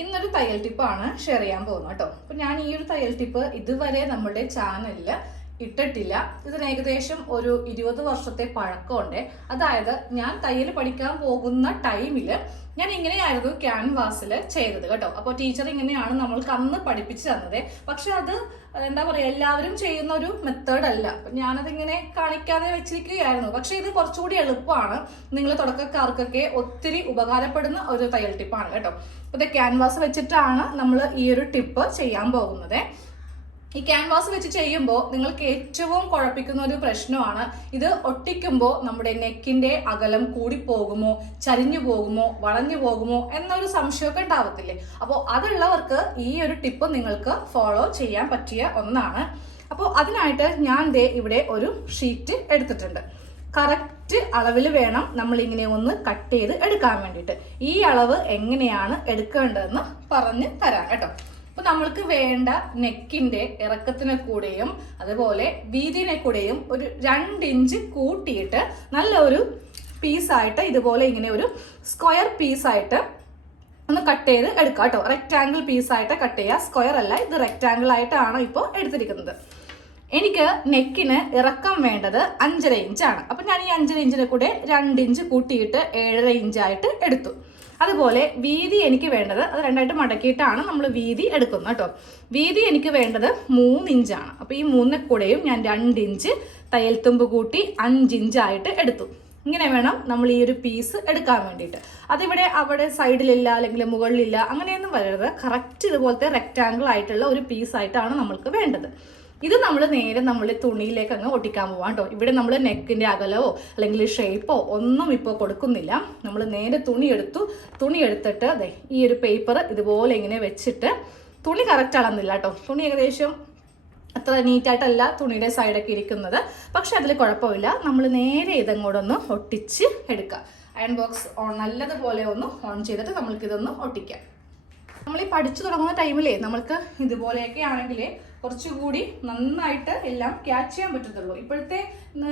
ഇന്നൊരു തയ്യൽ ടിപ്പാണ് ഷെയർ ചെയ്യാൻ പോകുന്നത് കേട്ടോ. അപ്പൊ ഞാൻ ഈ ഒരു തയ്യൽ ടിപ്പ് ഇതുവരെ നമ്മുടെ ചാനലിൽ ഇട്ടിട്ടില്ല. ഇതിന് ഏകദേശം ഒരു ഇരുപത് വർഷത്തെ പഴക്കമുണ്ട്. അതായത് ഞാൻ തയ്യൽ പഠിക്കാൻ പോകുന്ന ടൈമിൽ ഞാൻ ഇങ്ങനെയായിരുന്നു ക്യാൻവാസിൽ ചെയ്തത് കേട്ടോ. അപ്പോൾ ടീച്ചർ ഇങ്ങനെയാണ് നമ്മൾക്ക് അന്ന് പഠിപ്പിച്ചു തന്നത്. പക്ഷെ അത് എന്താ പറയുക എല്ലാവരും ചെയ്യുന്ന ഒരു മെത്തേഡ് അല്ല. ഞാനതിങ്ങനെ കാണിക്കാതെ വെച്ചിരിക്കുകയായിരുന്നു. പക്ഷെ ഇത് കുറച്ചുകൂടി എളുപ്പമാണ്. നിങ്ങൾ തുടക്കക്കാർക്കൊക്കെ ഒത്തിരി ഉപകാരപ്പെടുന്ന ഒരു തയ്യൽ ടിപ്പാണ് കേട്ടോ. അപ്പോൾ ക്യാൻവാസ് വെച്ചിട്ടാണ് നമ്മൾ ഈ ഒരു ടിപ്പ് ചെയ്യാൻ പോകുന്നത്. ഈ ക്യാൻവാസ് വെച്ച് ചെയ്യുമ്പോൾ നിങ്ങൾക്ക് ഏറ്റവും കുഴപ്പിക്കുന്ന ഒരു പ്രശ്നമാണ്. ഇത് ഒട്ടിക്കുമ്പോൾ നമ്മുടെ നെക്കിന്റെ അകലം കൂടി പോകുമോ ചരിഞ്ഞു പോകുമോ വളഞ്ഞു പോകുമോ എന്നൊരു സംശയമൊക്കെ ഉണ്ടാവത്തില്ലേ? അപ്പോൾ അതുള്ളവർക്ക് ഈ ഒരു ടിപ്പ് നിങ്ങൾക്ക് ഫോളോ ചെയ്യാൻ പറ്റിയ ഒന്നാണ്. അപ്പോൾ അതിനായിട്ട് ഞാൻ ദേ ഇവിടെ ഒരു ഷീറ്റ് എടുത്തിട്ടുണ്ട്. കറക്റ്റ് അളവിൽ വേണം നമ്മൾ ഇങ്ങനെ ഒന്ന് കട്ട് ചെയ്ത് എടുക്കാൻ വേണ്ടിയിട്ട്. ഈ അളവ് എങ്ങനെയാണ് എടുക്കേണ്ടതെന്ന് പറഞ്ഞ് തരാം കേട്ടോ. അപ്പൊ നമ്മൾക്ക് വേണ്ട നെക്കിന്റെ ഇറക്കത്തിനെ കൂടെയും അതുപോലെ വീതിനെ കൂടെയും ഒരു രണ്ട് ഇഞ്ച് കൂട്ടിയിട്ട് നല്ല ഒരു പീസായിട്ട് ഇതുപോലെ ഇങ്ങനെ ഒരു സ്ക്വയർ പീസായിട്ട് ഒന്ന് കട്ട് ചെയ്ത് എടുക്കാം കേട്ടോ. റെക്റ്റാങ്കിൾ പീസായിട്ട് കട്ട് ചെയ്യുക സ്ക്വയർ അല്ല ഇത് റെക്റ്റാങ്കിൾ ആയിട്ടാണ് ഇപ്പോൾ എടുത്തിരിക്കുന്നത്. എനിക്ക് നെക്കിന് ഇറക്കം വേണ്ടത് അഞ്ചര ഇഞ്ചാണ്. അപ്പം ഞാൻ ഈ അഞ്ചര ഇഞ്ചിനെ കൂടെ രണ്ട് ഇഞ്ച് കൂട്ടിയിട്ട് ഏഴര ഇഞ്ചായിട്ട് എടുത്തു. അതുപോലെ വീതി എനിക്ക് വേണ്ടത് അത് രണ്ടായിട്ട് മടക്കിയിട്ടാണ് നമ്മൾ വീതി എടുക്കുന്നത് കേട്ടോ. വീതി എനിക്ക് വേണ്ടത് മൂന്ന് ഇഞ്ചാണ് അപ്പോൾ ഈ മൂന്നിനെ കൂടെയും ഞാൻ രണ്ട് ഇഞ്ച് തയ്യൽ തുമ്പ് കൂട്ടി അഞ്ച് ഇഞ്ചായിട്ട് എടുത്തു. ഇങ്ങനെ വേണം നമ്മൾ ഈ ഒരു പീസ് എടുക്കാൻ വേണ്ടിയിട്ട്. അതിവിടെ അവിടെ സൈഡിലില്ല അല്ലെങ്കിൽ മുകളിലില്ല അങ്ങനെയൊന്നും വരരുത്. കറക്റ്റ് ഇതുപോലത്തെ റെക്റ്റാങ്കിൾ ആയിട്ടുള്ള ഒരു പീസായിട്ടാണ് നമ്മൾക്ക് വേണ്ടത്. ഇത് നമ്മൾ നേരെ നമ്മൾ തുണിയിലേക്ക് അങ്ങ് ഒട്ടിക്കാൻ പോവാം കേട്ടോ ഇവിടെ നമ്മൾ നെക്കിന്റെ അകലവോ അല്ലെങ്കിൽ ഷേപ്പോ ഒന്നും ഇപ്പോൾ കൊടുക്കുന്നില്ല. നമ്മൾ നേരെ തുണി എടുത്തു. തുണി എടുത്തിട്ട് അതെ ഈ ഒരു പേപ്പർ ഇതുപോലെ ഇങ്ങനെ വെച്ചിട്ട് തുണി കറക്റ്റ് അളന്നില്ല കേട്ടോ തുണി ഏകദേശം അത്ര നീറ്റായിട്ടല്ല തുണിയുടെ സൈഡൊക്കെ ഇരിക്കുന്നത്. പക്ഷെ അതിൽ കുഴപ്പമില്ല. നമ്മൾ നേരെ ഇതങ്ങോട്ടൊന്ന് ഒട്ടിച്ച് എടുക്കുക അയൺ ബോക്സ് ഓൺ നല്ലതുപോലെ ഒന്ന് ഓൺ ചെയ്തിട്ട് നമ്മൾക്കിതൊന്ന് ഒട്ടിക്കാം. നമ്മൾ ഈ പഠിച്ചു തുടങ്ങുന്ന ടൈമിലേ നമ്മൾക്ക് ഇതുപോലെയൊക്കെ ആണെങ്കിൽ കുറച്ചുകൂടി നന്നായിട്ട് എല്ലാം ക്യാച്ച് ചെയ്യാൻ പറ്റത്തുള്ളൂ. ഇപ്പോഴത്തെ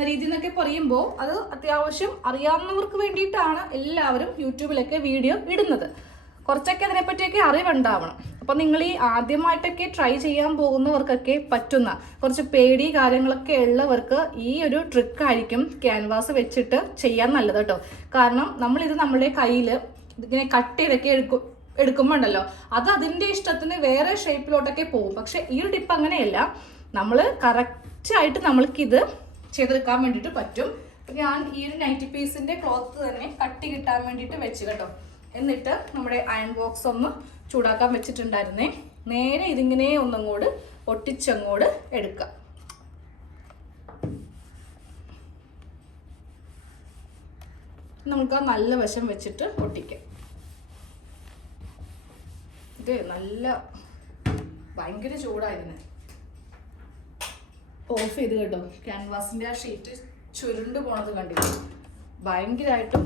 രീതി എന്നൊക്കെ പറയുമ്പോൾ അത് അത്യാവശ്യം അറിയാവുന്നവർക്ക് വേണ്ടിയിട്ടാണ് എല്ലാവരും യൂട്യൂബിലൊക്കെ വീഡിയോ ഇടുന്നത്. കുറച്ചൊക്കെ അതിനെപ്പറ്റിയൊക്കെ അറിവുണ്ടാവണം. അപ്പം നിങ്ങൾ ഈ ആദ്യമായിട്ടൊക്കെ ട്രൈ ചെയ്യാൻ പോകുന്നവർക്കൊക്കെ പറ്റുന്ന കുറച്ച് പേടി കാര്യങ്ങളൊക്കെ ഉള്ളവർക്ക് ഈ ഒരു ട്രിക്ക് ആയിരിക്കും ക്യാൻവാസ് വെച്ചിട്ട് ചെയ്യാൻ നല്ലത് കേട്ടോ. കാരണം നമ്മളിത് നമ്മുടെ കയ്യിൽ ഇങ്ങനെ കട്ട് ചെയ്തൊക്കെ എടുക്കും എടുക്കുമ്പോൾ ഉണ്ടല്ലോ അത് അതിന്റെ ഇഷ്ടത്തിന് വേറെ ഷേപ്പിലോട്ടൊക്കെ പോകും. പക്ഷെ ഈ ടിപ്പ് അങ്ങനെയല്ല. നമ്മൾ കറക്റ്റ് ആയിട്ട് നമ്മൾക്കിത് ചെയ്തെടുക്കാൻ വേണ്ടിട്ട് പറ്റും. ഞാൻ ഈ ഒരു നൈറ്റി പീസിന്റെ ക്ലോത്ത് തന്നെ കട്ടി കിട്ടാൻ വേണ്ടിട്ട് വെച്ച് കേട്ടോ. എന്നിട്ട് നമ്മുടെ അയൺ ബോക്സ് ഒന്ന് ചൂടാക്കാൻ വെച്ചിട്ടുണ്ടായിരുന്നേ. നേരെ ഇതിങ്ങനെ ഒന്നങ്ങോട് ഒട്ടിച്ചങ്ങോട് എടുക്കാം. നമുക്ക് ആ നല്ല വശം വെച്ചിട്ട് ഒട്ടിക്കാം. ഇത് നല്ല ഭയങ്കര ചൂടായിരുന്നു. ഓഫ് ചെയ്ത് കേട്ടോ. ക്യാൻവാസിന്റെ ആ ഷീറ്റ് ചുരുണ്ട് പോണത് കണ്ടില്ല? ഭയങ്കരമായിട്ടും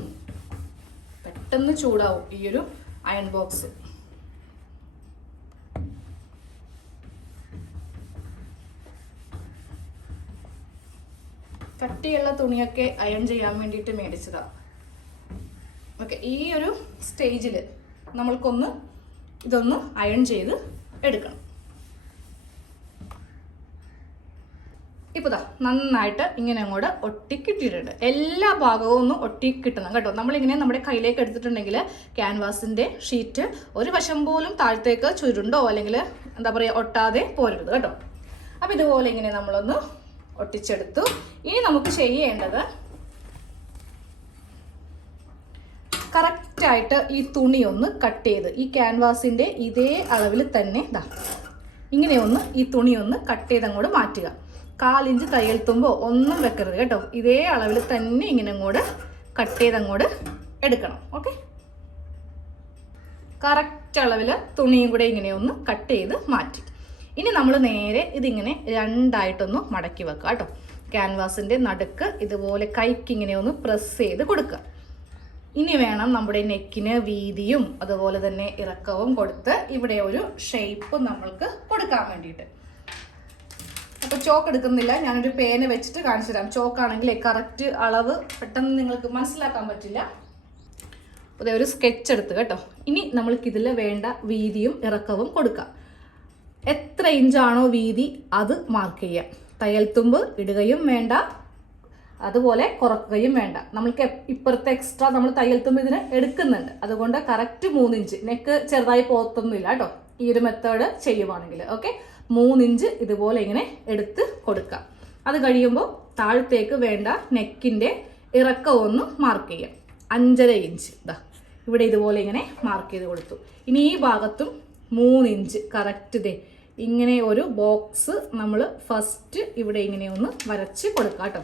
പെട്ടെന്ന് ചൂടാവും ഈ ഒരു അയൺ ബോക്സ് കട്ടിയുള്ള തുണിയൊക്കെ അയൺ ചെയ്യാൻ വേണ്ടിയിട്ട് മേടിച്ചതാണ് ഓക്കെ ഈ ഒരു സ്റ്റേജിൽ നമ്മൾക്കൊന്ന് ഇതൊന്ന് അയൺ ചെയ്ത് എടുക്കണം. ഇപ്പോൾ ദാ നന്നായിട്ട് ഇങ്ങനെ അങ്ങോട്ട് ഒട്ടിക്കിട്ടിട്ടുണ്ട്. എല്ലാ ഭാഗവും ഒന്ന് ഒട്ടി കിട്ടണം കേട്ടോ. നമ്മളിങ്ങനെ നമ്മുടെ കയ്യിലേക്ക് എടുത്തിട്ടുണ്ടെങ്കിൽ ക്യാൻവാസിന്റെ ഷീറ്റ് ഒരു വശം പോലും താഴത്തേക്ക് ചുരുണ്ടോ അല്ലെങ്കിൽ എന്താ പറയുക ഒട്ടാതെ പോരരുത് കേട്ടോ. അപ്പം ഇതുപോലെ ഇങ്ങനെ നമ്മളൊന്ന് ഒട്ടിച്ചെടുത്തു. ഇനി നമുക്ക് ചെയ്യേണ്ടത് കറക്റ്റായിട്ട് ഈ തുണി ഒന്ന് കട്ട് ചെയ്ത് ഈ ക്യാൻവാസിന്റെ ഇതേ അളവിൽ തന്നെ ഇതാ ഇങ്ങനെ ഒന്ന് ഈ തുണി ഒന്ന് കട്ട് ചെയ്ത് അങ്ങോട്ട് മാറ്റുക. കാലിഞ്ച് തയ്യൽ തുമ്പോ ഒന്നും വെക്കരുത് കേട്ടോ. ഇതേ അളവിൽ തന്നെ ഇങ്ങനെ അങ്ങോട്ട് കട്ട് ചെയ്ത് അങ്ങോട്ട് എടുക്കണം ഓക്കെ? കറക്റ്റ് അളവിൽ തുണിയും കൂടെ ഇങ്ങനെ ഒന്ന് കട്ട് ചെയ്ത് മാറ്റി. ഇനി നമ്മൾ നേരെ ഇതിങ്ങനെ രണ്ടായിട്ടൊന്ന് മടക്കി വെക്കുക കേട്ടോ. ക്യാൻവാസിന്റെ നടുക്ക് ഇതുപോലെ കൈക്ക് ഇങ്ങനെ ഒന്ന് പ്രസ് ചെയ്ത് കൊടുക്കുക. ഇനി വേണം നമ്മുടെ നെക്കിന് വീതിയും അതുപോലെ തന്നെ ഇറക്കവും കൊടുത്ത് ഇവിടെ ഒരു ഷേപ്പ് നമ്മൾക്ക് കൊടുക്കാൻ വേണ്ടിയിട്ട്. അപ്പോൾ ചോക്ക് എടുക്കുന്നില്ല. ഞാനൊരു പേന വെച്ചിട്ട് കാണിച്ചു തരാം. ചോക്കാണെങ്കിൽ കറക്റ്റ് അളവ് പെട്ടെന്ന് നിങ്ങൾക്ക് മനസ്സിലാക്കാൻ പറ്റില്ല. അതേ ഒരു സ്കെച്ച് എടുത്ത് കേട്ടോ. ഇനി നമ്മൾക്ക് ഇതിൽ വേണ്ട വീതിയും ഇറക്കവും കൊടുക്കാം. എത്ര ഇഞ്ചാണോ വീതി അത് മാർക്ക് ചെയ്യാം. തയ്യൽ തുമ്പ് ഇടുകയും വേണ്ട. അതുപോലെ കുറക്കുകയും വേണ്ട. നമ്മൾക്ക് ഇപ്പുറത്തെ എക്സ്ട്രാ നമ്മൾ തയ്യൽ തുമ്പ് ഇതിന് എടുക്കുന്നുണ്ട്. അതുകൊണ്ട് കറക്റ്റ് മൂന്നിഞ്ച് നെക്ക് ചെറുതായി പോത്തൊന്നുമില്ല കേട്ടോ. ഈ ഒരു മെത്തേഡ് ചെയ്യുവാണെങ്കിൽ ഓക്കെ മൂന്നിഞ്ച് ഇതുപോലെ ഇങ്ങനെ എടുത്ത് കൊടുക്കാം അത് കഴിയുമ്പോൾ താഴത്തേക്ക് വേണ്ട നെക്കിന്റെ ഇറക്കം ഒന്ന് മാർക്ക് ചെയ്യാം അഞ്ചര ഇഞ്ച് ഇതാ ഇവിടെ ഇതുപോലെ ഇങ്ങനെ മാർക്ക് ചെയ്ത് കൊടുത്തു. ഇനി ഈ ഭാഗത്തും മൂന്നിഞ്ച് കറക്റ്റ് ദേ ഇങ്ങനെ ഒരു ബോക്സ് നമ്മൾ ഫസ്റ്റ് ഇവിടെ ഇങ്ങനെ ഒന്ന് വരച്ച് കൊടുക്കാം കേട്ടോ.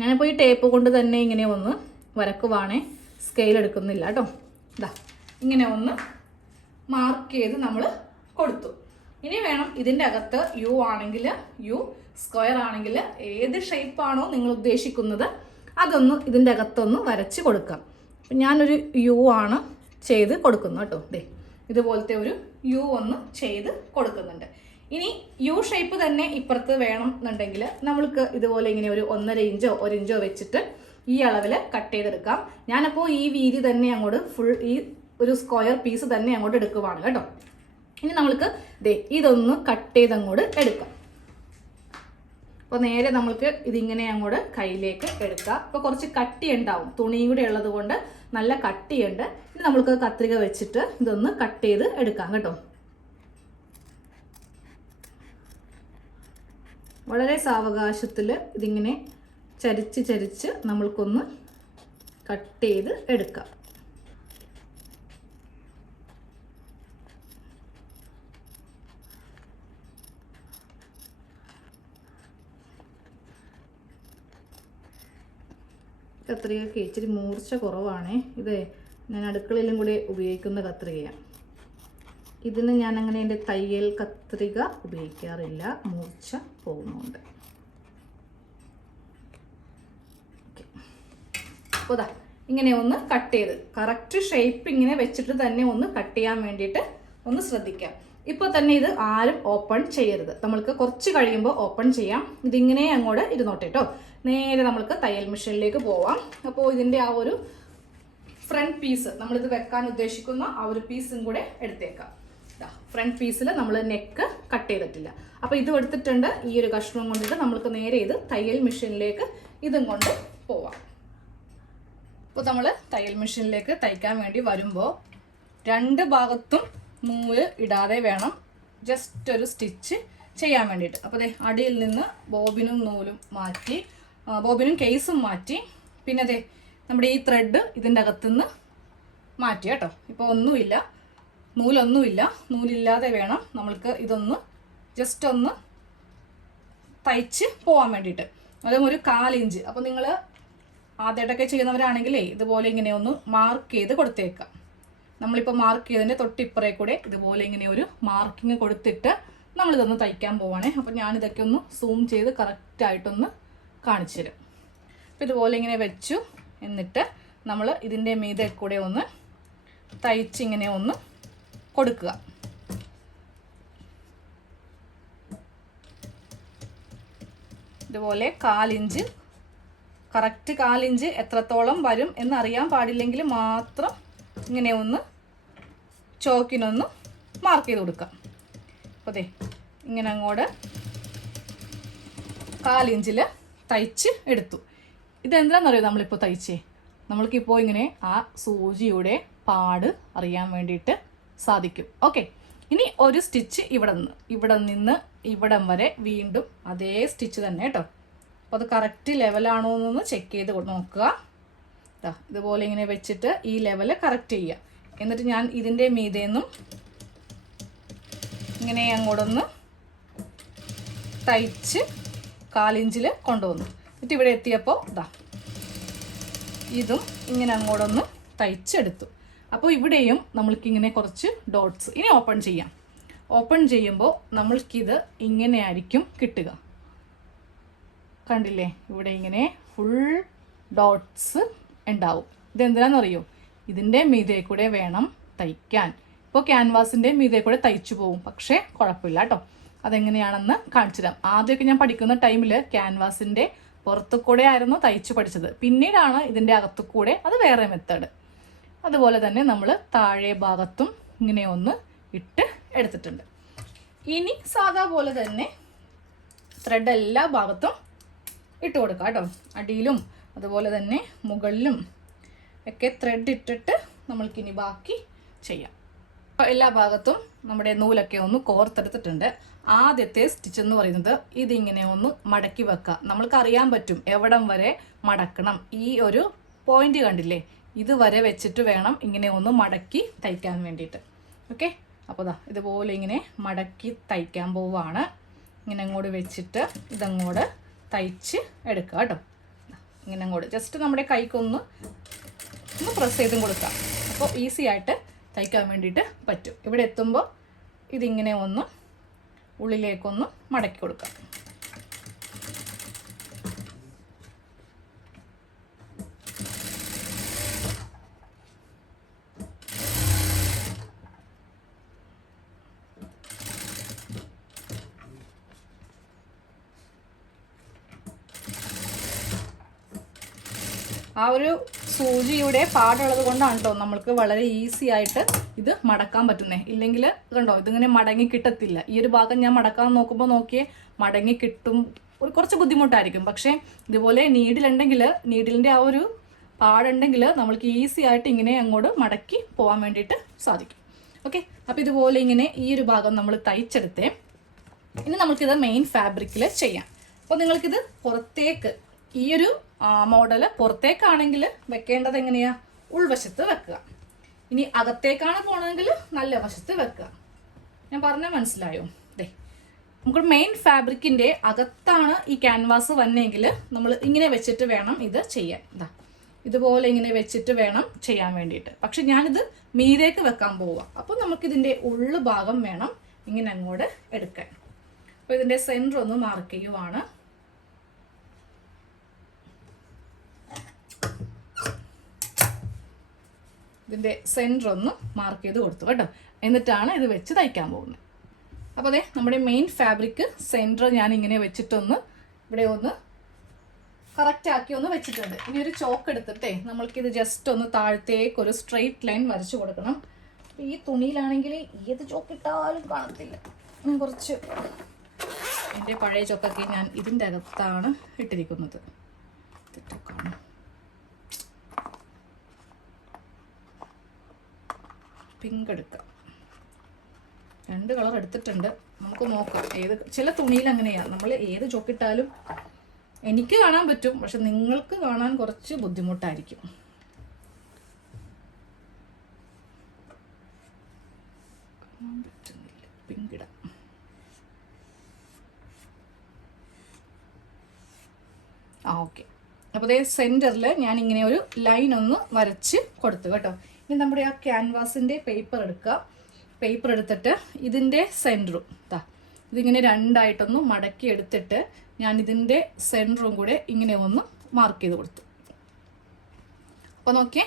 ഞാനിപ്പോൾ ഈ ടേപ്പ് കൊണ്ട് തന്നെ ഇങ്ങനെ ഒന്ന് വരക്കുവാണേ. സ്കെയിൽ എടുക്കുന്നില്ല കേട്ടോ ഇതാ ഇങ്ങനെ ഒന്ന് മാർക്ക് ചെയ്ത് നമ്മൾ കൊടുത്തു. ഇനി വേണം ഇതിന്റെ അകത്ത് യു ആണെങ്കിൽ യു സ്ക്വയർ ആണെങ്കിൽ ഏത് ഷേപ്പാണോ നിങ്ങൾ ഉദ്ദേശിക്കുന്നത് അതൊന്ന് ഇതിന്റെ അകത്തൊന്ന് വരച്ച് കൊടുക്കാം. അപ്പം ഞാനൊരു യു ആണ് ചെയ്ത് കൊടുക്കുന്നു കേട്ടോ ദേ ഇതുപോലത്തെ ഒരു യു ഒന്ന് ചെയ്ത് കൊടുക്കുന്നുണ്ട്. ഇനി യു ഷേപ്പ് തന്നെ ഇപ്പുറത്ത് വേണം എന്നുണ്ടെങ്കിൽ നമ്മൾക്ക് ഇതുപോലെ ഇങ്ങനെ ഒരു ഒന്നര ഇഞ്ചോ ഒരു ഇഞ്ചോ വെച്ചിട്ട് ഈ അളവിൽ കട്ട് ചെയ്തെടുക്കാം. ഞാനപ്പോൾ ഈ വീതി തന്നെ അങ്ങോട്ട് ഫുൾ ഈ ഒരു സ്ക്വയർ പീസ് തന്നെ അങ്ങോട്ട് എടുക്കുവാണ് കേട്ടോ. ഇനി നമ്മൾക്ക് ദേ ഇതൊന്ന് കട്ട് ചെയ്ത് അങ്ങോട്ട് എടുക്കാം. അപ്പോൾ നേരെ നമ്മൾക്ക് ഇതിങ്ങനെ അങ്ങോട്ട് കയ്യിലേക്ക് എടുക്കാം. അപ്പോൾ കുറച്ച് കട്ടി ഉണ്ടാവും തുണിയും കൂടെ ഉള്ളത് കൊണ്ട് നല്ല കട്ടിയുണ്ട്. ഇനി നമ്മൾക്ക് കത്രിക വെച്ചിട്ട് ഇതൊന്ന് കട്ട് ചെയ്ത് എടുക്കാം കേട്ടോ. വളരെ സാവകാശത്തിൽ ഇതിങ്ങനെ ചരിച്ച് ചരിച്ച് നമ്മൾക്കൊന്ന് കട്ട് ചെയ്ത് എടുക്കാം. കത്രികയ്ക്ക് ഇച്ചിരി മൂർച്ച കുറവാണേ. ഇത് ഞാൻ അടുക്കളയിലും കൂടി ഉപയോഗിക്കുന്ന കത്രികയാണ്. ഇതിന് ഞാൻ അങ്ങനെ എന്റെ തയ്യൽ കത്രിക ഉപയോഗിക്കാറില്ല. മൂർച്ച പോകുന്നുണ്ട്. ദാ ഇങ്ങനെ ഒന്ന് കട്ട് ചെയ്ത് കറക്റ്റ് ഷേപ്പ് ഇങ്ങനെ വെച്ചിട്ട് തന്നെ ഒന്ന് കട്ട് ചെയ്യാൻ വേണ്ടിയിട്ട് ഒന്ന് ശ്രദ്ധിക്കാം. ഇപ്പോൾ തന്നെ ഇത് ആരും ഓപ്പൺ ചെയ്യരുത്. നമ്മൾക്ക് കുറച്ച് കഴിയുമ്പോൾ ഓപ്പൺ ചെയ്യാം. ഇതിങ്ങനെ അങ്ങോട്ട് ഇരുന്നോട്ടെ കേട്ടോ നേരെ നമ്മൾക്ക് തയ്യൽ മെഷീനിലേക്ക് പോവാം. അപ്പോൾ ഇതിന്റെ ആ ഒരു ഫ്രണ്ട് പീസ് നമ്മളിത് വെക്കാൻ ഉദ്ദേശിക്കുന്ന ആ ഒരു പീസും കൂടെ എടുത്തേക്കാം. ഫ്രണ്ട് പീസിൽ നമ്മൾ നെക്ക് കട്ട് ചെയ്തിട്ടില്ല. അപ്പോൾ ഇത് എടുത്തിട്ടുണ്ട് ഈ ഒരു കഷ്ണം കൊണ്ടിട്ട് നമ്മൾക്ക് നേരെ ഇത് തയ്യൽ മെഷീനിലേക്ക് ഇതും കൊണ്ട് പോവാം. അപ്പോൾ നമ്മൾ തയ്യൽ മെഷീനിലേക്ക് തയ്ക്കാൻ വേണ്ടി വരുമ്പോൾ രണ്ട് ഭാഗത്തും നൂൽ ഇടാതെ വേണം ജസ്റ്റ് ഒരു സ്റ്റിച്ച് ചെയ്യാൻ വേണ്ടിയിട്ട്. അപ്പോൾ ദേ അടിയിൽ നിന്ന് ബോബിനും നൂലും മാറ്റി ബോബിനും കേസും മാറ്റി. പിന്നെ അതെ നമ്മുടെ ഈ ത്രെഡ് ഇതിന്റെ അകത്തുനിന്ന് മാറ്റി കേട്ടോ. ഇപ്പോൾ ഒന്നുമില്ല. നൂലൊന്നുമില്ല. നൂലില്ലാതെ വേണം നമ്മൾക്ക് ഇതൊന്ന് ജസ്റ്റ് ഒന്ന് തയ്ച്ച് പോകാൻ വേണ്ടിയിട്ട്. അതും ഒരു കാലിഞ്ച് അപ്പോൾ നിങ്ങൾ ആദ്യമായിട്ടൊക്കെ ചെയ്യുന്നവരാണെങ്കിലേ ഇതുപോലെ ഇങ്ങനെ ഒന്ന് മാർക്ക് ചെയ്ത് കൊടുത്തേക്കാം. നമ്മളിപ്പോൾ മാർക്ക് ചെയ്തതിന്റെ തൊട്ടിപ്പുറേ കൂടെ ഇതുപോലെ ഇങ്ങനെ ഒരു മാർക്കിങ് കൊടുത്തിട്ട് നമ്മളിതൊന്ന് തയ്ക്കാൻ പോവാണേ. അപ്പോൾ ഞാനിതൊക്കെ ഒന്ന് സൂം ചെയ്ത് കറക്റ്റായിട്ടൊന്ന് കാണിച്ചു തരും. അപ്പോൾ ഇതുപോലെ ഇങ്ങനെ വെച്ചു. എന്നിട്ട് നമ്മൾ ഇതിന്റെ മീതെ കൂടെ ഒന്ന് തയ്ച്ചിങ്ങനെ ഒന്ന് കൊടുക്കുക. ഇതുപോലെ കാലിഞ്ച് കറക്റ്റ് കാലിഞ്ച് എത്രത്തോളം വരും എന്നറിയാൻ പാടില്ലെങ്കിൽ മാത്രം ഇങ്ങനെ ഒന്ന് ചോക്കിനൊന്ന് മാർക്ക് ചെയ്ത് കൊടുക്കാം അപ്പോൾ അതെ ഇങ്ങനെ അങ്ങോട്ട് കാലിഞ്ചിൽ തയ്ച്ച് എടുത്തു. ഇതെന്താണെന്നറിയോ നമ്മളിപ്പോൾ തയ്ച്ചേ? നമ്മൾക്കിപ്പോൾ ഇങ്ങനെ ആ സൂചിയുടെ പാട് അറിയാൻ വേണ്ടിയിട്ട് സാധിക്കും. ഓക്കെ ഇനി ഒരു സ്റ്റിച്ച് ഇവിടെ നിന്ന് ഇവിടെ നിന്ന് ഇവിടം വരെ വീണ്ടും അതേ സ്റ്റിച്ച് തന്നെ കേട്ടോ. അപ്പോൾ അത് കറക്റ്റ് ലെവലാണോ എന്നൊന്ന് ചെക്ക് ചെയ്ത് നോക്കുക. ഇതുപോലെ ഇങ്ങനെ വെച്ചിട്ട് ഈ ലെവൽ കറക്റ്റ് ചെയ്യുക. എന്നിട്ട് ഞാൻ ഇതിന്റെ നിന്നും ഇങ്ങനെ അങ്ങോട്ടൊന്ന് തയ്ച്ച് കാലിഞ്ചിൽ കൊണ്ടുവന്നു. എന്നിട്ട് ഇവിടെ എത്തിയപ്പോൾ ഇതാ ഇതും ഇങ്ങനെ അങ്ങോട്ടൊന്ന് തയ്ച്ചെടുത്തു. അപ്പോൾ ഇവിടെയും നമ്മൾക്കിങ്ങനെ കുറച്ച് ഡോട്ട്സ് ഇനി ഓപ്പൺ ചെയ്യാം. ഓപ്പൺ ചെയ്യുമ്പോൾ നമ്മൾക്കിത് ഇങ്ങനെയായിരിക്കും കിട്ടുക. കണ്ടില്ലേ? ഇവിടെ ഇങ്ങനെ ഫുൾ ഡോട്ട്സ് ഉണ്ടാവും. ഇതെന്തിനാണെന്നറിയോ ഇതിന്റെ മീതെ കൂടെ വേണം തയ്ക്കാൻ. ഇപ്പോൾ ക്യാൻവാസിന്റെ മീതെ കൂടെ തയ്ച്ചു പോകും പക്ഷേ കുഴപ്പമില്ല കേട്ടോ അതെങ്ങനെയാണെന്ന് കാണിച്ചു തരാം. ആദ്യമൊക്കെ ഞാൻ പഠിക്കുന്ന ടൈമിൽ ക്യാൻവാസിന്റെ പുറത്തു കൂടെ ആയിരുന്നു തയ്ച്ച് പഠിച്ചത്. പിന്നീടാണ് ഇതിന്റെ അകത്തു കൂടെ അത് വേറെ മെത്തേഡ് അതുപോലെ തന്നെ നമ്മൾ താഴെ ഭാഗത്തും ഇങ്ങനെ ഒന്ന് ഇട്ട് എടുത്തിട്ടുണ്ട്. ഇനി സാധാ പോലെ തന്നെ ത്രെഡ് എല്ലാ ഭാഗത്തും ഇട്ട് കൊടുക്കുക കേട്ടോ. അടിയിലും അതുപോലെ തന്നെ മുകളിലും ഒക്കെ ത്രെഡ് ഇട്ടിട്ട് നമ്മൾക്കിനി ബാക്കി ചെയ്യാം. അപ്പോൾ എല്ലാ ഭാഗത്തും നമ്മുടെ നൂലൊക്കെ ഒന്ന് കോർത്തെടുത്തിട്ടുണ്ട്. ആദ്യത്തെ സ്റ്റിച്ച് എന്ന് പറയുന്നത് ഇതിങ്ങനെ ഒന്ന് മടക്കി വെക്കുക. നമ്മൾക്ക് അറിയാൻ പറ്റും എവിടം വരെ മടക്കണം. ഈ ഒരു പോയിന്റ് കണ്ടില്ലേ? ഇതുവരെ വെച്ചിട്ട് വേണം ഇങ്ങനെ ഒന്ന് മടക്കി തയ്ക്കാൻ വേണ്ടിയിട്ട്. ഓക്കെ അപ്പോൾ ദാ ഇതുപോലെ ഇങ്ങനെ മടക്കി തയ്ക്കാൻ പോവാണ്. ഇങ്ങനെ അങ്ങോട്ട് വെച്ചിട്ട് ഇതങ്ങോട്ട് തയ്ച്ച് എടുക്കുക കേട്ടോ. ഇങ്ങനെ അങ്ങോട്ട്. ജസ്റ്റ് നമ്മുടെ കൈക്കൊന്ന് ഒന്ന് പ്രസ് ചെയ്തും കൊടുക്കാം അപ്പോൾ ഈസി ആയിട്ട് തയ്ക്കാൻ വേണ്ടിയിട്ട് പറ്റും. ഇവിടെ എത്തുമ്പോൾ ഇതിങ്ങനെ ഒന്ന് ഉള്ളിലേക്കൊന്ന് മടക്കി കൊടുക്കാം ആ ഒരു സൂചിയുടെ പാടുള്ളത് കൊണ്ടാണ് കേട്ടോ നമ്മൾക്ക് വളരെ ഈസി ആയിട്ട് ഇത് മടക്കാൻ പറ്റുന്നേ. ഇല്ലെങ്കിൽ കണ്ടോ ഇതിങ്ങനെ മടങ്ങി കിട്ടത്തില്ല. ഈ ഒരു ഭാഗം ഞാൻ മടക്കാൻ നോക്കുമ്പോൾ നോക്കിയേ മടങ്ങി കിട്ടും. ഒരു കുറച്ച് ബുദ്ധിമുട്ടായിരിക്കും. പക്ഷേ ഇതുപോലെ നീഡിലുണ്ടെങ്കിൽ നീഡിലിന്റെ ആ ഒരു പാടുണ്ടെങ്കിൽ നമ്മൾക്ക് ഈസി ആയിട്ട് ഇങ്ങനെ അങ്ങോട്ട് മടക്കി പോകാൻ വേണ്ടിയിട്ട് സാധിക്കും. ഓക്കെ? അപ്പോൾ ഇതുപോലെ ഇങ്ങനെ ഈ ഒരു ഭാഗം നമ്മൾ തയ്ച്ചെടുത്തേ. ഇനി നമുക്കിത് മെയിൻ ഫാബ്രിക്കിൽ ചെയ്യാം. അപ്പോൾ നിങ്ങൾക്കിത് പുറത്തേക്ക് ഈ ഒരു മോഡൽ പുറത്തേക്കാണെങ്കിൽ വെക്കേണ്ടത് എങ്ങനെയാ? ഉൾവശത്ത് വെക്കുക. ഇനി അകത്തേക്കാണ് പോകണമെങ്കിൽ നല്ല വശത്ത് വെക്കുക. ഞാൻ പറഞ്ഞ മനസ്സിലായോ? അതെ നമുക്ക് മെയിൻ ഫാബ്രിക്കിന്റെ അകത്താണ് ഈ ക്യാൻവാസ് വന്നെങ്കിൽ നമ്മൾ ഇങ്ങനെ വെച്ചിട്ട് വേണം ഇത് ചെയ്യാൻ. ഇതാ ഇതുപോലെ ഇങ്ങനെ വെച്ചിട്ട് വേണം ചെയ്യാൻ വേണ്ടിയിട്ട്. പക്ഷെ ഞാനിത് മീതേക്ക് വെക്കാൻ പോവുക അപ്പോൾ നമുക്കിതിന്റെ ഉള്ളു ഭാഗം വേണം ഇങ്ങനെ അങ്ങോട്ട് എടുക്കാൻ. അപ്പോൾ ഇതിന്റെ സെന്റർ ഒന്ന് മാർക്ക് ചെയ്യുവാണ്. ഇതിന്റെ സെന്റർ ഒന്ന് മാർക്ക് ചെയ്ത് കൊടുത്തു കേട്ടോ. എന്നിട്ടാണ് ഇത് വെച്ച് തയ്ക്കാൻ പോകുന്നത്. അപ്പോൾ അതെ നമ്മുടെ മെയിൻ ഫാബ്രിക് സെന്റർ ഞാൻ ഇങ്ങനെ വെച്ചിട്ടൊന്ന് ഇവിടെ ഒന്ന് കറക്റ്റ് ആക്കി ഒന്ന് വെച്ചിട്ടുണ്ട്. ഇനി ഒരു ചോക്ക് എടുത്തിട്ടേ ഇത് ജസ്റ്റ് ഒന്ന് താഴത്തേക്ക് ഒരു സ്ട്രെയിറ്റ് ലൈൻ വരച്ചു കൊടുക്കണം. ഈ തുണിയിലാണെങ്കിൽ ഏത് ചോക്ക് ഇട്ടാലും കാണത്തില്ല. ഞാൻ കുറച്ച് എന്റെ പഴയ ചോക്കൊക്കെ ഞാൻ ഇതിന്റെ അകത്താണ് ഇട്ടിരിക്കുന്നത്. ഇത് പിങ്ക് എടുക്കാം. രണ്ട് കളർ എടുത്തിട്ടുണ്ട്. നമുക്ക് നോക്കാം. ഏത് ചില തുണിയിൽ അങ്ങനെയാണ് നമ്മൾ ഏത് ചോക്കിട്ടാലും എനിക്ക് കാണാൻ പറ്റും. പക്ഷെ നിങ്ങൾക്ക് കാണാൻ കുറച്ച് ബുദ്ധിമുട്ടായിരിക്കും. ആ ഓക്കെ അപ്പോൾ അതേ സെന്ററിൽ ഞാൻ ഇങ്ങനെ ഒരു ലൈൻ ഒന്ന് വരച്ച് കൊടുത്തു കേട്ടോ. ഇനി നമ്മുടെ ആ ക്യാൻവാസിന്റെ പേപ്പർ എടുക്കുക. പേപ്പർ എടുത്തിട്ട് ഇതിന്റെ സെന്ററും താ ഇതിങ്ങനെ രണ്ടായിട്ടൊന്ന് മടക്കി എടുത്തിട്ട് ഞാൻ ഇതിന്റെ സെന്ററും കൂടെ ഇങ്ങനെ ഒന്ന് മാർക്ക് ചെയ്ത് കൊടുത്തു. അപ്പോൾ നോക്കിയേ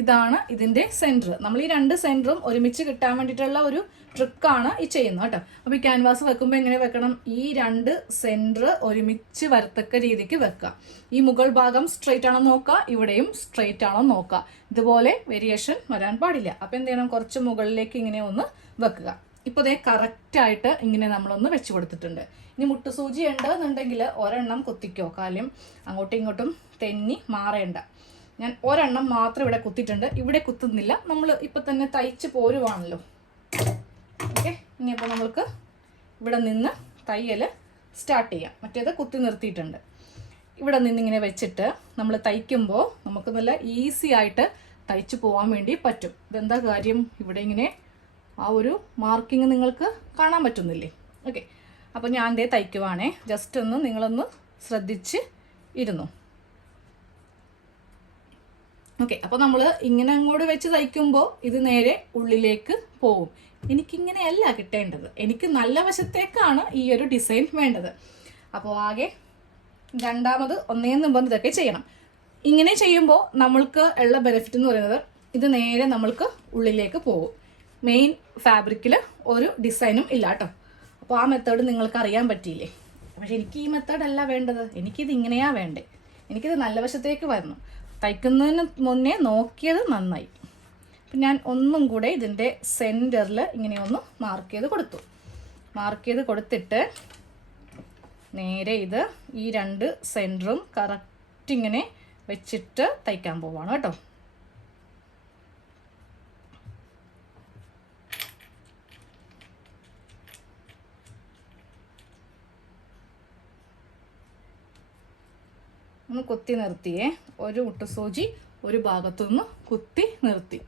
ഇതാണ് ഇതിന്റെ സെന്റർ നമ്മൾ ഈ രണ്ട് സെന്ററും ഒരുമിച്ച് കിട്ടാൻ വേണ്ടിയിട്ടുള്ള ഒരു ട്രിക്കാണ് ഈ ചെയ്യുന്നത് കേട്ടോ. അപ്പോൾ ഈ ക്യാൻവാസ് വെക്കുമ്പോൾ എങ്ങനെ വെക്കണം? ഈ രണ്ട് സെന്റർ ഒരുമിച്ച് വരത്തക്ക രീതിക്ക് വെക്കുക. ഈ മുകൾ ഭാഗം സ്ട്രെയിറ്റ് ആണോ നോക്കുക? ഇവിടെയും സ്ട്രെയിറ്റ് ആണോ നോക്കുക. ഇതുപോലെ വേരിയേഷൻ വരാൻ പാടില്ല. അപ്പോൾ എന്ത് ചെയ്യണം? കുറച്ച് മുകളിലേക്ക് ഇങ്ങനെ ഒന്ന് വെക്കുക. ഇപ്പോൾ ഇതേ കറക്റ്റായിട്ട് ഇങ്ങനെ നമ്മളൊന്ന് വെച്ച് കൊടുത്തിട്ടുണ്ട്. ഇനി മുട്ടുസൂചി ഉണ്ട് എന്നുണ്ടെങ്കിൽ ഒരെണ്ണം കുത്തിക്കോ. കാലം അങ്ങോട്ടും ഇങ്ങോട്ടും തെന്നി മാറേണ്ട. ഞാൻ ഒരെണ്ണം മാത്രം ഇവിടെ കുത്തിയിട്ടുണ്ട്. ഇവിടെ കുത്തുന്നില്ല. നമ്മൾ ഇപ്പം തന്നെ തയ്ച്ച് പോരുവാണല്ലോ. ഓക്കെ ഇനിയിപ്പോൾ നമ്മൾക്ക് ഇവിടെ നിന്ന് തയ്യൽ സ്റ്റാർട്ട് ചെയ്യാം. മറ്റേത് കുത്തി നിർത്തിയിട്ടുണ്ട്. ഇവിടെ നിന്നിങ്ങനെ വെച്ചിട്ട് നമ്മൾ തയ്ക്കുമ്പോൾ നമുക്ക് നല്ല ഈസി ആയിട്ട് തയ്ച്ചു പോകാൻ വേണ്ടി പറ്റും. ഇതെന്താ കാര്യം? ഇവിടെ ഇങ്ങനെ ആ ഒരു മാർക്കിങ് നിങ്ങൾക്ക് കാണാൻ പറ്റുന്നില്ലേ? ഓക്കെ അപ്പോൾ ഞാൻ ദേ തയ്ക്കുവാണേ. ജസ്റ്റ് ഒന്ന് നിങ്ങളൊന്ന് ശ്രദ്ധിച്ച് ഇരുന്നു. ഓക്കെ അപ്പോൾ നമ്മൾ ഇങ്ങനെ അങ്ങോട്ട് വെച്ച് തയ്ക്കുമ്പോൾ ഇത് നേരെ ഉള്ളിലേക്ക് പോകും. എനിക്കിങ്ങനെയല്ല കിട്ടേണ്ടത്. എനിക്ക് നല്ല വശത്തേക്കാണ് ഈ ഒരു ഡിസൈൻ വേണ്ടത്. അപ്പോൾ ആകെ രണ്ടാമത് ഒന്നേ നിബന്ധ ഇതൊക്കെ ചെയ്യണം. ഇങ്ങനെ ചെയ്യുമ്പോൾ നമ്മൾക്ക് ഉള്ള ബെനിഫിറ്റ് എന്ന് പറയുന്നത് ഇത് നേരെ നമ്മൾക്ക് ഉള്ളിലേക്ക് പോകും. മെയിൻ ഫാബ്രിക്കിൽ ഒരു ഡിസൈനും ഇല്ല കേട്ടോ അപ്പോൾ ആ മെത്തേഡ് നിങ്ങൾക്ക് അറിയാൻ പറ്റിയില്ലേ? പക്ഷെ എനിക്ക് ഈ മെത്തേഡല്ല വേണ്ടത്. എനിക്കിത് ഇങ്ങനെയാ വേണ്ടേ? എനിക്കിത് നല്ല വശത്തേക്ക് വരണം. തയ്ക്കുന്നതിന് മുന്നേ നോക്കിയത് നന്നായി. അപ്പം ഞാൻ ഒന്നും കൂടെ ഇതിന്റെ സെന്ററിൽ ഇങ്ങനെ ഒന്ന് മാർക്ക് ചെയ്ത് കൊടുത്തു. മാർക്ക് ചെയ്ത് കൊടുത്തിട്ട് നേരെ ഇത് ഈ രണ്ട് സെന്ററും കറക്റ്റ് ഇങ്ങനെ വെച്ചിട്ട് തയ്ക്കാൻ പോവാണ് കേട്ടോ. ഒന്ന് കുത്തി നിർത്തിയേ. ഒരു മുട്ടുസൂചി ഒരു ഭാഗത്തുനിന്ന് കുത്തി നിർത്തി.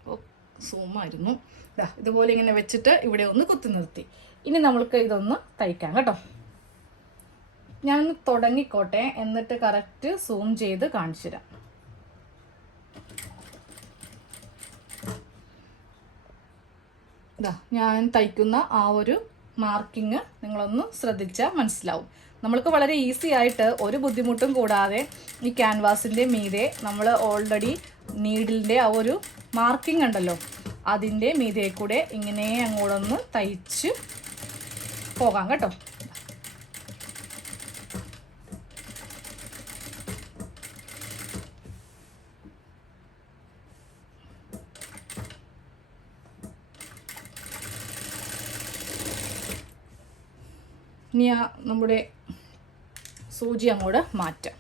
സൂമായിരുന്നു. ഇതാ ഇതുപോലെ ഇങ്ങനെ വെച്ചിട്ട് ഇവിടെ ഒന്ന് കുത്തി നിർത്തി. ഇനി നമ്മൾക്ക് ഇതൊന്ന് തയ്ക്കാം കേട്ടോ. ഞാനൊന്ന് തുടങ്ങിക്കോട്ടെ എന്നിട്ട് കറക്റ്റ് സൂം ചെയ്ത് കാണിച്ചു തരാം. ഇതാ ഞാൻ തയ്ക്കുന്ന ആ ഒരു മാർക്കിങ് നിങ്ങളൊന്ന് ശ്രദ്ധിച്ചാൽ മനസ്സിലാവും. നമ്മൾക്ക് വളരെ ഈസി ആയിട്ട് ഒരു ബുദ്ധിമുട്ടും കൂടാതെ ഈ ക്യാൻവാസിന്റെ മീതെ നമ്മൾ ഓൾറെഡി നീഡിലിന്റെ ആ ഒരു മാർക്കിംഗ് ഉണ്ടല്ലോ അതിന്റെ മീതെ കൂടെ ഇങ്ങനെ അങ്ങോട്ടൊന്ന് തയ്ച്ച് പോകാം കേട്ടോ. ഇനി ആ നമ്മുടെ സൂചി അങ്ങോട്ട് മാറ്റാം.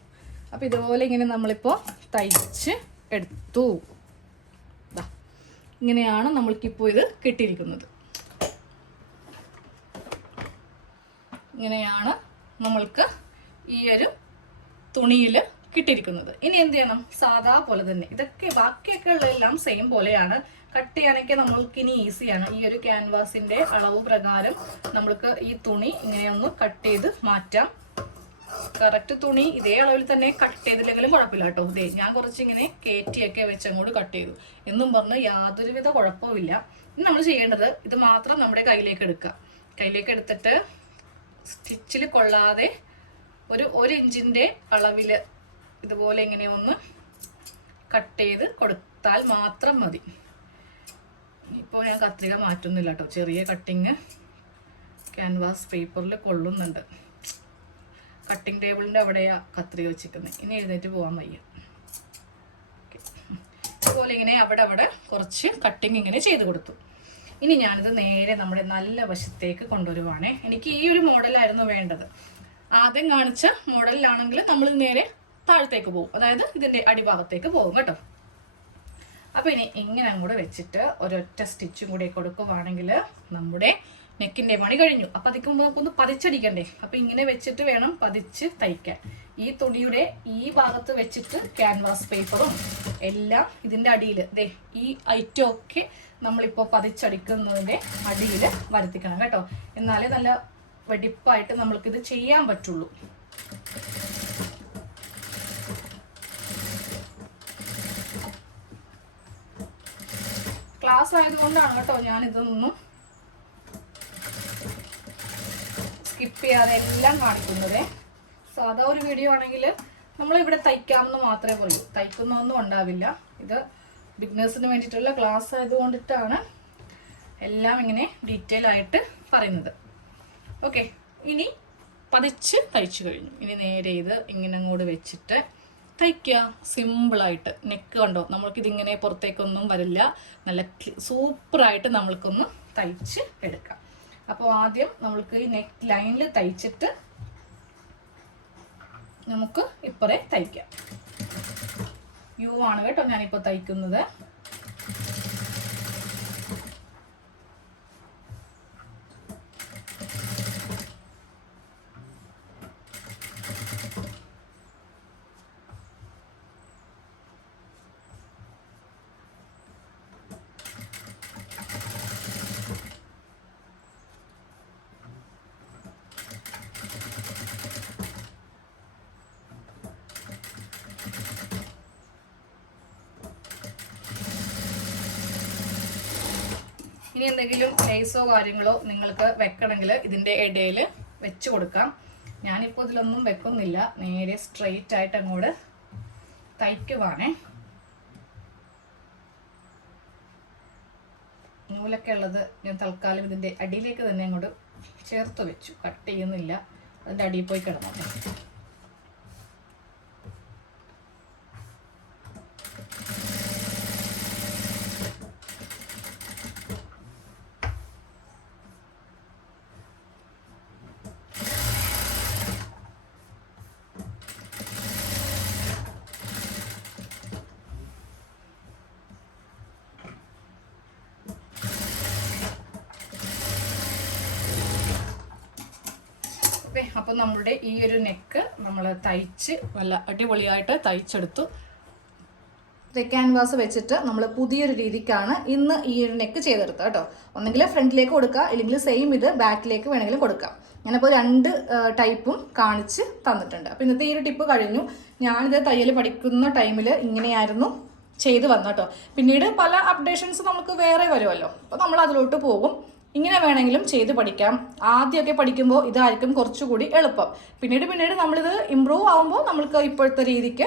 അപ്പോൾ ഇതുപോലെ ഇങ്ങനെ നമ്മളിപ്പോൾ തയ്ച്ച് എടുത്തു. ഇങ്ങനെയാണ് നമ്മൾക്കിപ്പോൾ ഇത് കിട്ടിയിരിക്കുന്നത്. ഇങ്ങനെയാണ് നമ്മൾക്ക് ഈ ഒരു തുണിയിൽ കിട്ടിയിരിക്കുന്നത്. ഇനി എന്ത് ചെയ്യണം? സാധാ പോലെ തന്നെ. ഇതൊക്കെ ബാക്കിയൊക്കെ ഉള്ളതെല്ലാം സെയിം പോലെയാണ്. കട്ട് ചെയ്യാനൊക്കെ നമ്മൾക്ക് ഇനി ഈസിയാണ് ഈ ഒരു ക്യാൻവാസിന്റെ അളവ് പ്രകാരം നമ്മൾക്ക് ഈ തുണി ഇങ്ങനെ ഒന്ന് കട്ട് ചെയ്ത് മാറ്റാം. കറക്റ്റ് തുണി ഇതേ അളവിൽ തന്നെ കട്ട് ചെയ്തില്ലെങ്കിലും കുഴപ്പമില്ല കേട്ടോ. ഇതേ ഞാൻ കുറച്ച് ഇങ്ങനെ കയറ്റിയൊക്കെ വെച്ച് കട്ട് ചെയ്തു. എന്നും പറഞ്ഞ് യാതൊരുവിധ കുഴപ്പമില്ല ഇനി നമ്മൾ ചെയ്യേണ്ടത് ഇത് മാത്രം നമ്മുടെ കയ്യിലേക്ക് എടുക്കുക. കയ്യിലേക്ക് എടുത്തിട്ട് സ്റ്റിച്ചിൽ കൊള്ളാതെ ഒരു ഒരു ഇഞ്ചിന്റെ അളവിൽ ഇതുപോലെ ഇങ്ങനെ ഒന്ന് കട്ട് ചെയ്ത് കൊടുത്താൽ മാത്രം മതി. ഇപ്പോൾ ഞാൻ കത്രിക മാറ്റുന്നില്ല കേട്ടോ ചെറിയ കട്ടിങ് ക്യാൻവാസ് പേപ്പറിൽ കൊള്ളുന്നുണ്ട്. കട്ടിംഗ് ടേബിളിന്റെ അവിടെയാണ് കത്രിക വെച്ചിരിക്കുന്നത് ഇനി എഴുന്നേറ്റ് പോകാൻ വയ്യ. അതുപോലെ ഇങ്ങനെ അവിടെ അവിടെ കുറച്ച് കട്ടിങ് ഇങ്ങനെ ചെയ്ത് കൊടുത്തു. ഇനി ഞാനിത് നേരെ നമ്മുടെ നല്ല വശത്തേക്ക് കൊണ്ടുവരുവാണേ. എനിക്ക് ഈ ഒരു മോഡലായിരുന്നു വേണ്ടത്. ആദ്യം കാണിച്ച മോഡലിലാണെങ്കിൽ നമ്മൾ നേരെ താഴത്തേക്ക് പോകും. അതായത് ഇതിന്റെ അടിഭാഗത്തേക്ക് പോകും കേട്ടോ. അപ്പോൾ ഇനി ഇങ്ങനെ അങ്ങോട്ട് വെച്ചിട്ട് ഒരൊറ്റ സ്റ്റിച്ചും കൂടി കൊടുക്കുവാണെങ്കിൽ നമ്മുടെ നെക്കിന്റെ പണി കഴിഞ്ഞു. അപ്പോൾ അതിക്ക് മുമ്പ് നമുക്കൊന്ന് പതിച്ചടിക്കണ്ടേ? അപ്പം ഇങ്ങനെ വെച്ചിട്ട് വേണം പതിച്ച് തയ്ക്കാൻ. ഈ തുണിയുടെ ഈ ഭാഗത്ത് വെച്ചിട്ട് ക്യാൻവാസ് പേപ്പറും എല്ലാം ഇതിന്റെ അടിയിൽ ദേ ഈ ഐറ്റം ഒക്കെ നമ്മളിപ്പോൾ പതിച്ചടിക്കുന്നതിന്റെ അടിയിൽ വരുത്തിക്കണം കേട്ടോ. എന്നാലേ നല്ല വെടിപ്പായിട്ട് നമ്മൾക്കിത് ചെയ്യാൻ പറ്റുള്ളൂ. ക്ലാസ് ആയതുകൊണ്ടാണ് കേട്ടോ ഞാനിതൊന്നും സ്കിപ്പ് ചെയ്യാതെ എല്ലാം കാണിക്കുന്നത്. സാധാ ഒരു വീഡിയോ ആണെങ്കിൽ നമ്മളിവിടെ തയ്ക്കാമെന്ന് മാത്രമേ പറയൂ തയ്ക്കുന്നൊന്നും ഉണ്ടാവില്ല. ഇത് ബിഗ്നേഴ്സിന് വേണ്ടിയിട്ടുള്ള ക്ലാസ് ആയതുകൊണ്ടിട്ടാണ് എല്ലാം ഇങ്ങനെ ഡീറ്റെയിൽ ആയിട്ട് പറയുന്നത്. ഓക്കെ ഇനി പതിച്ച് തയ്ച്ചു കഴിഞ്ഞു. ഇനി നേരെ ഇത് ഇങ്ങനെ അങ്ങോട്ട് വെച്ചിട്ട് തയ്ക്കുക സിമ്പിളായിട്ട് നെക്ക് കണ്ടോ? നമ്മൾക്കിതിങ്ങനെ പുറത്തേക്കൊന്നും വരില്ല. നല്ല സൂപ്പറായിട്ട് നമ്മൾക്കൊന്ന് തയ്ച്ച് എടുക്കാം. അപ്പോൾ ആദ്യം നമ്മൾക്ക് ഈ നെക്ക് ലൈനിൽ തയ്ച്ചിട്ട് നമുക്ക് ഇപ്പറേ തയ്ക്കാം. യു ആണ് കേട്ടോ ഞാനിപ്പോൾ തയ്ക്കുന്നത്. ഇനി എന്തെങ്കിലും ലേസോ കാര്യങ്ങളോ നിങ്ങൾക്ക് വെക്കണമെങ്കിൽ ഇതിന്റെ ഇടയിൽ വെച്ച് കൊടുക്കാം. ഞാനിപ്പോൾ ഇതിലൊന്നും വെക്കുന്നില്ല. നേരെ സ്ട്രെയിറ്റ് ആയിട്ട് അങ്ങോട്ട് തയ്ക്കുവാണേ. നൂലൊക്കെ ഉള്ളത് ഞാൻ തൽക്കാലം ഇതിന്റെ അടിയിലേക്ക് തന്നെ അങ്ങോട്ട് ചേർത്ത് വെച്ചു. കട്ട് ചെയ്യുന്നില്ല. അതിന്റെ അടിയിൽ പോയി കിടന്നു ഓക്കെ അപ്പം നമ്മുടെ ഈ ഒരു നെക്ക് നമ്മൾ തയ്ച്ച് നല്ല അടിപൊളിയായിട്ട് തയ്ച്ചെടുത്തു. ക്യാൻവാസ് വെച്ചിട്ട് നമ്മൾ പുതിയൊരു രീതിക്കാണ് ഇന്ന് ഈ ഒരു നെക്ക് ചെയ്തെടുത്തത് കേട്ടോ. ഒന്നെങ്കിൽ ഫ്രണ്ടിലേക്ക് കൊടുക്കുക അല്ലെങ്കിൽ സെയിം ഇത് ബാക്കിലേക്ക് വേണമെങ്കിലും കൊടുക്കാം. ഞാനപ്പോൾ രണ്ട് ടൈപ്പും കാണിച്ച് തന്നിട്ടുണ്ട്. അപ്പോൾ ഇന്നത്തെ ഈ ഒരു ടിപ്പ് കഴിഞ്ഞു. ഞാനിത് തയ്യൽ പഠിക്കുന്ന ടൈമിൽ ഇങ്ങനെയായിരുന്നു ചെയ്ത് വന്നു കേട്ടോ. പിന്നീട് പല അപ്ഡേഷൻസ് നമുക്ക് വേറെ വരുമല്ലോ. അപ്പോൾ നമ്മൾ അതിലോട്ട് പോകും. ഇങ്ങനെ വേണമെങ്കിലും ചെയ്ത് പഠിക്കാം. ആദ്യമൊക്കെ പഠിക്കുമ്പോൾ ഇതായിരിക്കും കുറച്ചുകൂടി എളുപ്പം. പിന്നീട് പിന്നീട് നമ്മളിത് ഇമ്പ്രൂവ് ആകുമ്പോൾ നമ്മൾക്ക് ഇപ്പോഴത്തെ രീതിക്ക്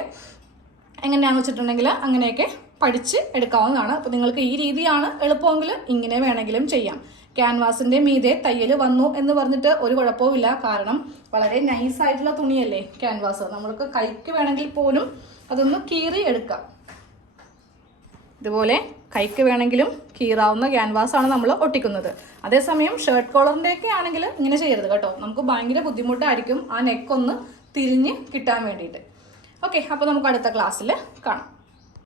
എങ്ങനെയാണെന്ന് വെച്ചിട്ടുണ്ടെങ്കിൽ അങ്ങനെയൊക്കെ പഠിച്ച് എടുക്കാവുന്നതാണ്. അപ്പോൾ നിങ്ങൾക്ക് ഈ രീതിയാണ് എളുപ്പമെങ്കിൽ ഇങ്ങനെ വേണമെങ്കിലും ചെയ്യാം. ക്യാൻവാസിന്റെ മീതെ തയ്യൽ വന്നു എന്ന് പറഞ്ഞിട്ട് ഒരു കുഴപ്പവുമില്ല. കാരണം വളരെ നൈസായിട്ടുള്ള തുണിയല്ലേ ക്യാൻവാസ്. നമ്മൾക്ക് കൈക്ക് വേണമെങ്കിൽ പോലും അതൊന്ന് കീറി എടുക്കാം. ഇതുപോലെ കൈക്ക് വേണമെങ്കിലും കീറാവുന്ന ക്യാൻവാസ് ആണ് നമ്മൾ ഒട്ടിക്കുന്നത്. അതേസമയം ഷർട്ട് കോളറിന്റെ ഒക്കെ ആണെങ്കിൽ ഇങ്ങനെ ചെയ്യരുത് കേട്ടോ. നമുക്ക് ഭയങ്കര ബുദ്ധിമുട്ടായിരിക്കും ആ നെക്കൊന്ന് തിരിഞ്ഞ് കിട്ടാൻ വേണ്ടിയിട്ട്. ഓക്കെ അപ്പോൾ നമുക്ക് അടുത്ത ക്ലാസ്സിൽ കാണാം.